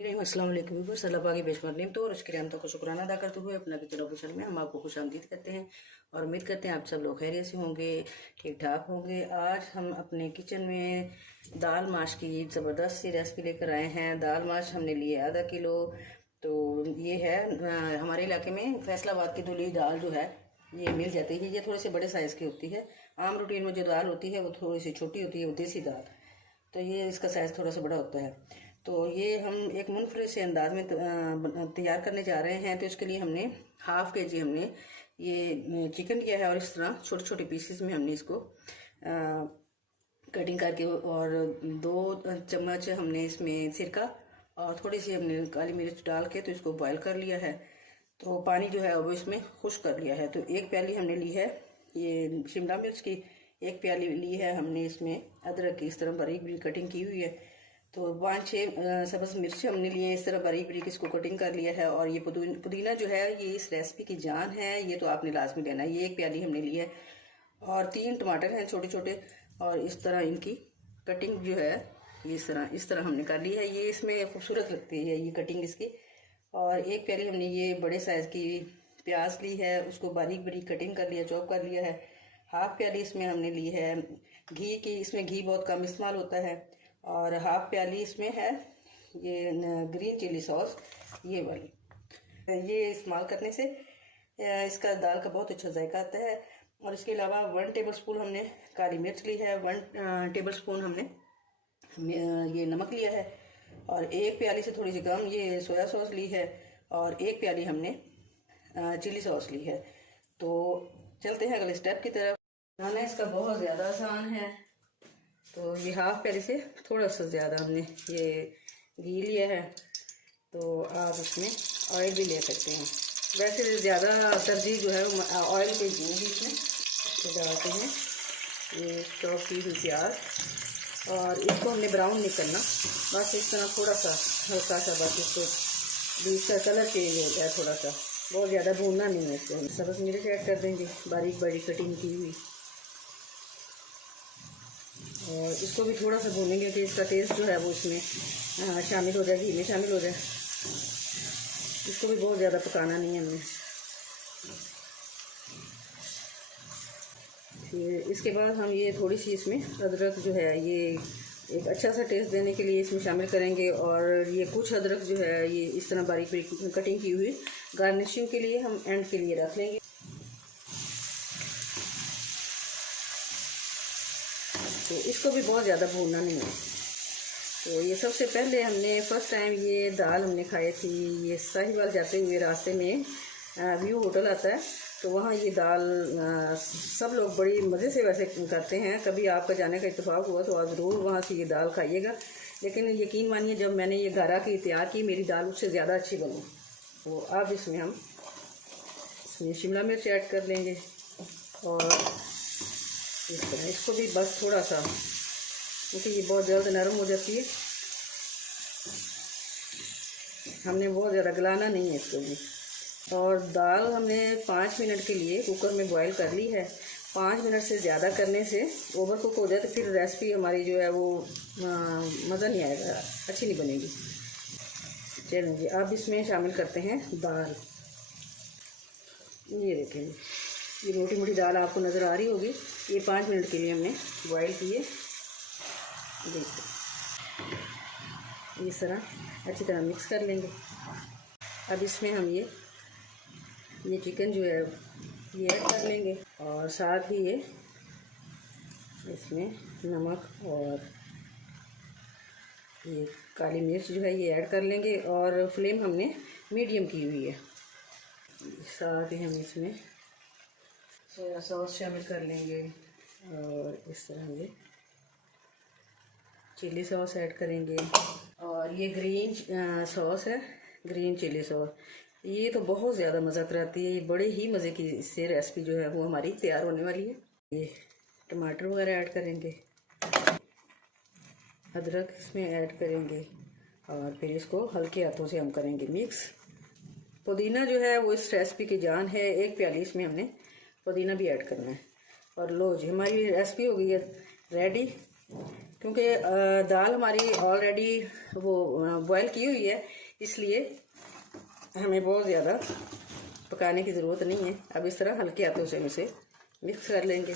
अस्सलाम वालेकुम व्यूअर्स, अल्लाह पाक की बेशुमार नेमतों और उसके रहमतों को शुक्राना अदा करते हुए अपना किचन ऑफिशियल में हम आपको खुशामदीद कहते हैं और उम्मीद करते हैं आप सब लोग खैरियत से होंगे, ठीक ठाक होंगे। आज हम अपने किचन में दाल माश की ज़बरदस्त सी रेसिपी लेकर आए हैं। दाल माश हमने लिए आधा किलो। तो ये है हमारे इलाके में फैसलाबाद की धुली दाल जो है ये मिल जाती है। ये थोड़े से बड़े साइज़ की होती है। आम रूटीन में जो दाल होती है वो थोड़ी सी छोटी होती है, वो देसी दाल। तो ये इसका साइज़ थोड़ा सा बड़ा होता है। तो ये हम एक मुनफरद से अंदाज में तैयार करने जा रहे हैं। तो इसके लिए हमने हाफ़ के जी हमने ये चिकन लिया है और इस तरह छोटे छोटे पीसेस में हमने इसको कटिंग करके, और 2 चम्मच हमने इसमें सिरका और थोड़ी सी हमने काली मिर्च डाल के तो इसको बॉयल कर लिया है। तो पानी जो है वो इसमें खुश्क कर लिया है। तो 1 प्याली हमने ली है ये शिमला मिर्च की, 1 प्याली ली है हमने इसमें अदरक की, इस तरह बारीक बारीक कटिंग की हुई है। तो 5-6 सब्ज़ मिर्च हमने लिए, इस तरह बारीक बारीक इसको कटिंग कर लिया है। और ये पुदीना जो है ये इस रेसिपी की जान है, ये तो आपने लाजमी लेना है। ये 1 प्याली हमने ली है। और 3 टमाटर हैं छोटे छोटे, और इस तरह इनकी कटिंग जो है इस तरह हमने कर ली है। ये इसमें खूबसूरत लगती है ये कटिंग इसकी। और 1 प्याली हमने ये बड़े साइज़ की प्याज ली है, उसको बारीक बारीक कटिंग कर लिया, चॉप कर लिया है। हाफ़ प्याली इसमें हमने ली है घी की, इसमें घी बहुत कम इस्तेमाल होता है। और हाफ़ प्याली इसमें है ये ग्रीन चिली सॉस, ये वाली। ये इस्तेमाल करने से इसका दाल का बहुत अच्छा जायका आता है। और इसके अलावा 1 टेबल स्पून हमने काली मिर्च ली है, 1 टेबल स्पून हमने ये नमक लिया है, और 1 प्याली से थोड़ी सी कम ये सोया सॉस ली है, और 1 प्याली हमने चिली सॉस ली है। तो चलते हैं अगले स्टेप की तरफ। बनाना इसका बहुत ज़्यादा आसान है। तो ये हाफ़ प्याली से थोड़ा सा ज़्यादा हमने ये घी लिया है। तो आप इसमें ऑयल भी ले सकते हैं, वैसे ज़्यादा तरजीह जो है ऑयल के घी इसमें डालते हैं। ये चॉप की हुई प्याज, और इसको हमने ब्राउन नहीं करना, बस इस तरह थोड़ा सा हल्का सा, बस इसको बीच का कलर चेंज हो गया थोड़ा सा, बहुत ज़्यादा भूनना नहीं है इसको। हम सब्ज़ मिर्च ऐड कर देंगे बारीक बारीक कटिंग की हुई, और इसको भी थोड़ा सा भूनेंगे कि इसका टेस्ट जो है वो इसमें शामिल हो जाए, घी में शामिल हो जाए। इसको भी बहुत ज़्यादा पकाना नहीं है हमने। फिर इसके बाद हम ये थोड़ी सी इसमें अदरक जो है ये एक अच्छा सा टेस्ट देने के लिए इसमें शामिल करेंगे। और ये कुछ अदरक जो है ये इस तरह बारीक बारीक कटिंग की हुई गार्निशिंग के लिए हम एंड के लिए रख लेंगे। तो इसको भी बहुत ज़्यादा भूनना नहीं है। तो ये सबसे पहले हमने फर्स्ट टाइम ये दाल हमने खाई थी, ये साहिवाल जाते हुए रास्ते में व्यू होटल आता है, तो वहाँ ये दाल सब लोग बड़ी मज़े से वैसे करते हैं। कभी आपका जाने का इत्तेफाक हुआ तो आप ज़रूर वहाँ से ये दाल खाइएगा। लेकिन यकीन मानिए जब मैंने ये घर आके तैयार की, मेरी दाल उससे ज़्यादा अच्छी बनी। तो अब इसमें हम शिमला मिर्च ऐड कर लेंगे, और इस तरह इसको भी बस थोड़ा सा, क्योंकि ये बहुत जल्द नरम हो जाती है, हमने बहुत ज़्यादा गलाना नहीं है इसको भी। और दाल हमने 5 मिनट के लिए कुकर में बॉईल कर ली है। 5 मिनट से ज़्यादा करने से ओवर कुक हो जाए तो फिर रेसिपी हमारी जो है वो मज़ा नहीं आएगा, अच्छी नहीं बनेगी। चलिए जी, अब इसमें शामिल करते हैं दाल। ये देखें, ये मोटी मोटी दाल आपको नज़र आ रही होगी। ये 5 मिनट के लिए हमने बॉईल किए, देखिए इस तरह अच्छी तरह मिक्स कर लेंगे। अब इसमें हम ये चिकन जो है ये ऐड कर लेंगे, और साथ ही ये इसमें नमक और ये काली मिर्च जो है ये ऐड कर लेंगे। और फ्लेम हमने मीडियम की हुई है। साथ ही हम इसमें सोया सॉस शामिल कर लेंगे, और इस तरह ये चिली सॉस ऐड करेंगे। और ये ग्रीन सॉस है, ग्रीन चिली सॉस, ये तो बहुत ज़्यादा मज़ा कराती है। ये बड़े ही मज़े की इससे रेसिपी जो है वो हमारी तैयार होने वाली है। ये टमाटर वगैरह ऐड करेंगे, अदरक इसमें ऐड करेंगे, और फिर इसको हल्के हाथों से हम करेंगे मिक्स। पुदीना जो है वो इस रेसिपी की जान है। 1 प्याली इसमें हमने पुदीना भी ऐड करना है। और लो जी, हमारी रेसिपी हो गई है रेडी। क्योंकि दाल हमारी ऑलरेडी वो बॉयल की हुई है, इसलिए हमें बहुत ज़्यादा पकाने की ज़रूरत नहीं है। अब इस तरह हल्के हाथों से हम इसे मिक्स कर लेंगे।